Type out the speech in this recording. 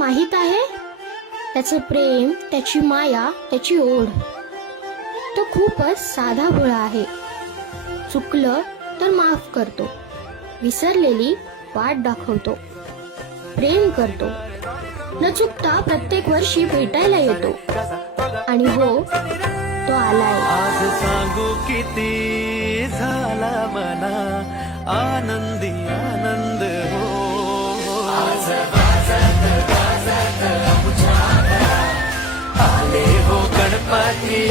माहित आहे, त्याचे प्रेम, त्याची माया, त्याची ओढ. तो खूपच साधा भोळा आहे. चुकलं तर माफ करतो, विसरलेली वाट दाखवतो, प्रेम करतो, न चुकता प्रत्येक वर्षी भेटायला येतो. आणि हो, तो आलाय. आज सांगू किती झाला मना आनंदी आनंद हो. आज वाजत गाजत आमच्या घरात आले हो गणपती.